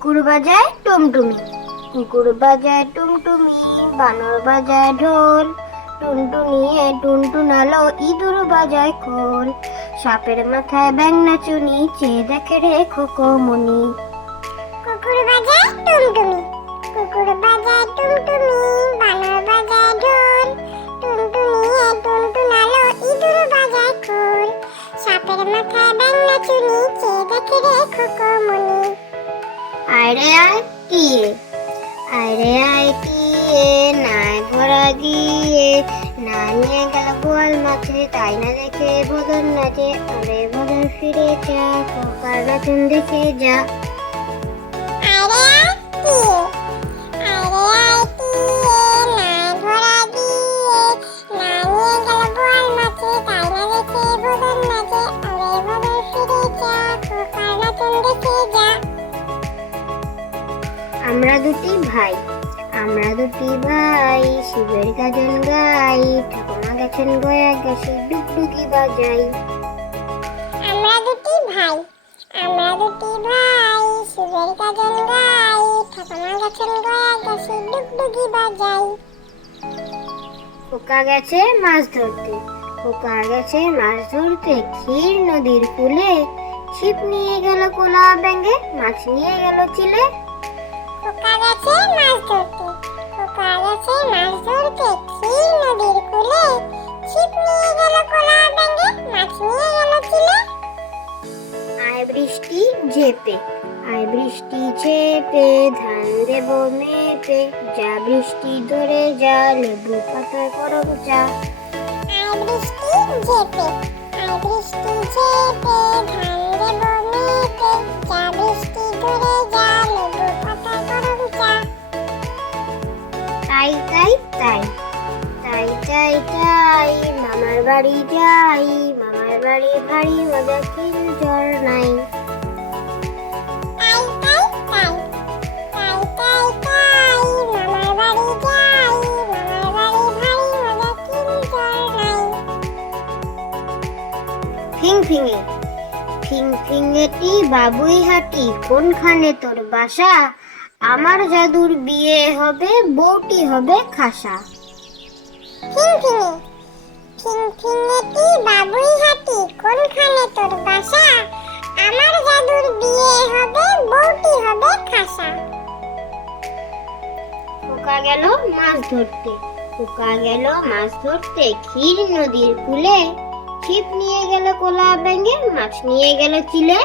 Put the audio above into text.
কুকুর বাজায় টুমটুমি, কুকুর বাজায় টুমটুমি, বানর বাজায় ঢোল, টুনটুনিয়ে টুনটুনালো, ইঁদুর বাজায় খোল, সাপের মাথায় ব্যাঙ নাচুনি, চেয়ে দেখে রে খোকমনি। কুকুর বাজায় টুমটুমি, কুকুর বাজায় টুমটুমি, বানর বাজায় ঢোল, টুনটুনিয়ে টুনটুনালো, ইঁদুর বাজায় খোল, সাপের মাথায় ব্যাঙ নাচুনি, চেয়ে দেখে রে খোকমনি। আয় রে আয় টিয়ে, আয় রে আয় টিয়ে, নাই ঘোড়া দিয়ে, না নিয়ে গেল গোয়াল মাঠে, তাই না দেখে বদন নাচে, ওরে বদন ফিরে যা, খোকার নাচন দেখে যা। আয় রে আয় টিয়ে, আয় রে আয় টিয়ে, নাই ঘোড়া দিয়ে, না নিয়ে গেল গোয়াল মাঠে, তাই না দেখে বদন নাচে, ওরে বদন ফিরে যা, খোকার নাচন দেখে যা। আমরা দুটি ভাই, আমরা দুটি ভাই, শিবের গাজন গাই, ঠাকুমা গেছেন গয়া গেছে ডুগডুগি বাজাই। আমরা দুটি ভাই, আমরা দুটি ভাই, শিবের গাজন গাই, ঠাকুমা গেছেন গয়া গেছে ডুগডুগি বাজাই। খোকা গেছে মাছ ধরতে, খোকা গেছে মাছ ধরতে, ক্ষীর নদীর কূলে, ছিপ নিয়ে গেল কোলা ব্যাঙে, মাছ নিয়ে গেল চিলে। খোকা গেছে মাছ ধরতে, খোকা গেছে মাছ ধরতে, ক্ষীর নদীর কূলে, ছিপ নিয়ে গেল কোলা ব্যাঙে, মাছ নিয়ে গেল চিলে। আয় বৃষ্টি ঝেপে, আয় বৃষ্টি ঝেপে, ধান দেব মেপে, যা বৃষ্টি ধরে যা, লেবু পাতায় গরম চা। আয় বৃষ্টি ঝেপে, আয় বৃষ্টি ঝেপে, ধান দেব মেপে, যা বৃষ্টি ধরে যা, লেবু পাতায় গরম চা। তাই তাই তাই, তাই তাই তাই, মামার বাড়ি যাই, মামার বাড়ি ভারী মজা, কিন্তু জ্বর নাই। তাই তাই তাই, তাই তাই তাই, মামার বাড়ি যাই, মামার বাড়ি ভারী মজা, কিন্তু জ্বর নাই। ফিং ফিঙে, ফিং ফিঙেটি বাবুই হাঁটি, কোনখানে তোর বাসা, আমার জাদুর বিয়ে হবে, বউটি হবে খাসা। ফিং ফিঙে, ফিং ফিঙেটি বাবুই হাঁটি, কোনখানে তোর বাসা, আমার জাদুর বিয়ে হবে, বউটি হবে খাসা। খোকা গেল মাছ ধরতে, খোকা গেল মাছ ধরতে, ক্ষীর নদীর কূলে, ছিপ নিয়ে গেল কোলা ব্যাঙে, মাছ নিয়ে গেল চিলে।